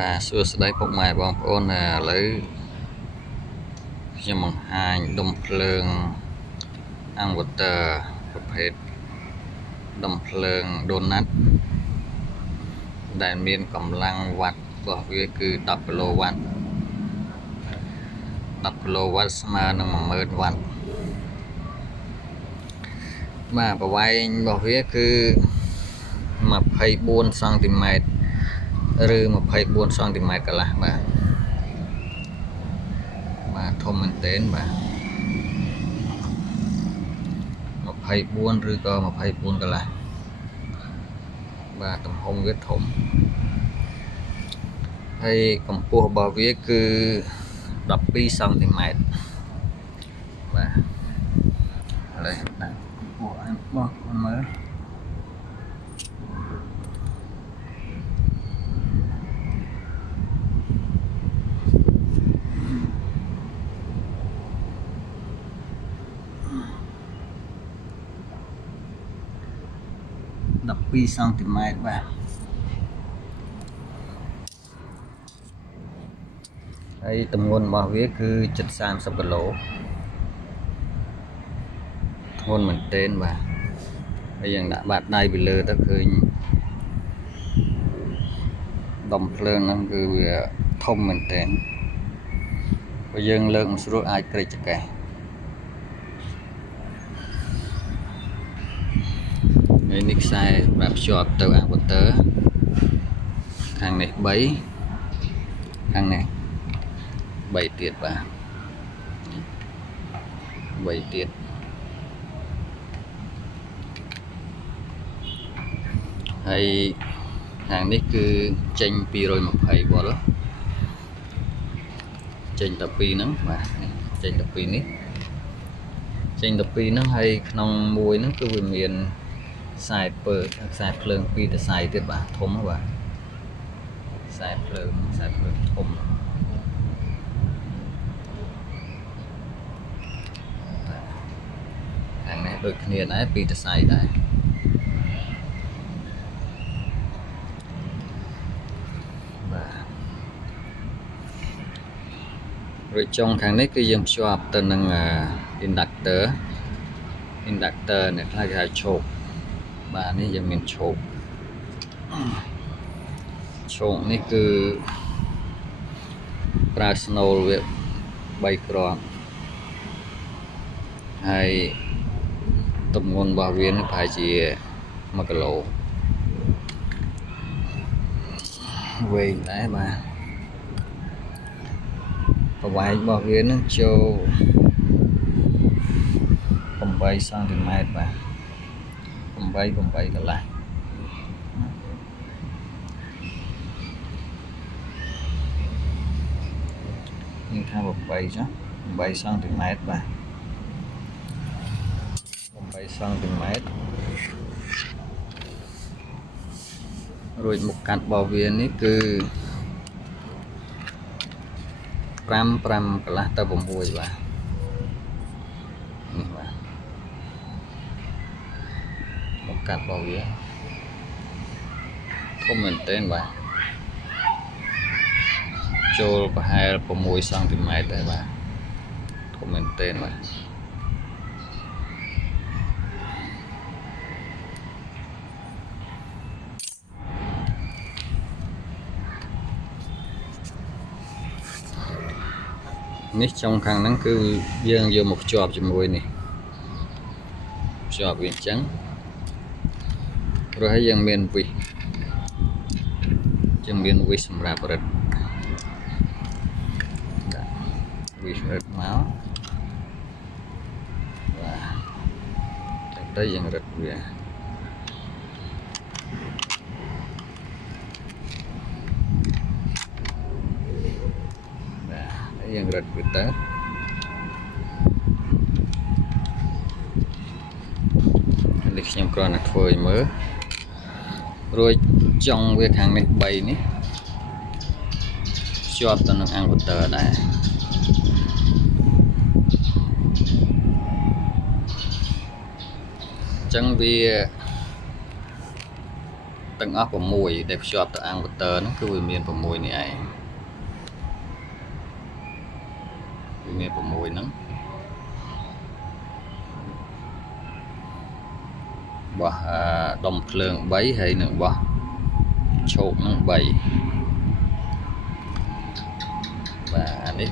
បាទសួស្តីពុកម៉ែបងប្អូនឥឡូវខ្ញុំបង្ហាញដុំភ្លើងអាំងវ៉ាទ័រប្រភេទដុំភ្លើងដូណាត់ដែលមានកម្លាំងវ៉ាត់របស់វាគឺ10គីឡូវ៉ាត់10គីឡូវ៉ាត់ស្មើនឹង10000វ៉ាត់បាទប្រវែងរបស់វាគឺ24សង់ទីម៉ែត្រ ឬ24សង់ទីម៉ែត្រកន្លះបាទបាទធំមែនទែនបាទ24ឬក៏24កន្លះបាទទំហំវាធំហើយកម្ពស់របស់វាគឺ12សង់ទីម៉ែត្របាទឥឡូវដាក់កម្ពស់ឲ្យបងប្អូនមើល 12សង់ទីម៉ែត្របាទហើយទម្ងន់របស់វាគឺជិត30គីឡូធ្ងន់មែនទែនបាទហើយយើងដាក់បាតដៃពីលើទៅឃើញដុំភ្លើងហ្នឹងគឺវាធំមែនទែនបើយើងលើកមិនស្រួលអាចក្រិចចកេះហើយនេះខ្សែ សម្រាប់ភ្ជាប់ទៅអាវ៉ាទ័រខាងនេះ3ខាងនេះ3ទៀតបាទ3ទៀតហើយខាងនេះគឺចេញ220វ៉ុលចេញតែ2ហ្នឹងបាទនេះចេញតែ2នេះចេញតែ2ហ្នឹងហើយក្នុងមួយហ្នឹងគឺវាមាន ខ្សែពើខ្សែភ្លើងពីរខ្សែទៀតបាទធំហ្នឹងបាទខ្សែភ្លើងខ្សែភ្លើងធំហ្នឹងខាងនេះដូចគ្នាដែរពីរខ្សែដែរបាទរួចចុងខាងនេះគឺយើងភ្ជាប់ទៅនឹង inductor inductor នេះខ្លះគេហៅឈោក បាទនេះយើងមានឈោកឈោកនេះគឺប្រើស្នូលវា3គ្រាប់ហើយទម្ងន់របស់វានេះប្រហែលជា1គីឡូវែងដែរបាទប្រវែងរបស់វានឹងចូល8សង់ទីម៉ែត្របាទ 8 8កន្លះនេះថា8ចុះ8សង់ទីម៉ែត្របាទ8សង់ទីម៉ែត្ររួចមុខកាត់របស់វានេះគឺ5 5កន្លះទៅ6បាទនេះបាទ ម កកាត់របស់វាធំមែនទែនបាទចូលប្រហែល6សង់ទីម៉ែត្រដែរបាទធំមែនទែនបាទនេះចុងខាងហ្នឹងគឺយើងយកមកភ្ជាប់ជាមួយនេះភ្ជាប់វាអញ្ចឹងព្រោះហើយយើងមានវិសយើងមានវិសសម្រាប់រឹតដាក់វិសរឹតមកបាទទៅយើងរឹតវាបាទហើយយើងរឹតវាទៅនេះខ្ញុំគ្រាន់តែធ្វើឲ្យមើល រួចចុងវាខាងនេះ3នេះភ្ជាប់ទៅនឹងអាំងវ៉ាទ័រដែរអញ្ចឹងវាទាំងអស់6ដែលភ្ជាប់ទៅអាំងវ៉ូទ័រហ្នឹងគឺវាមាន6នេះឯងវាមាន6ហ្នឹង បោះអាដុំភ្លើង3ហើយនឹងបោះឈោកហ្នឹង3បាទអានេះ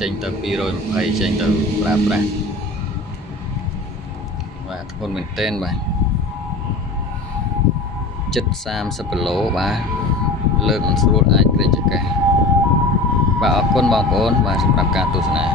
ចេញទៅ220ចេញទៅប្រើប្រាស់បាទធ្ងន់មែនទែនបាទចិត្ត30គីឡូបាទលើកមិនស្រួលអាចក្រេចចកាបាទអរគុណបងប្អូនបាទសម្រាប់ការទស្សនា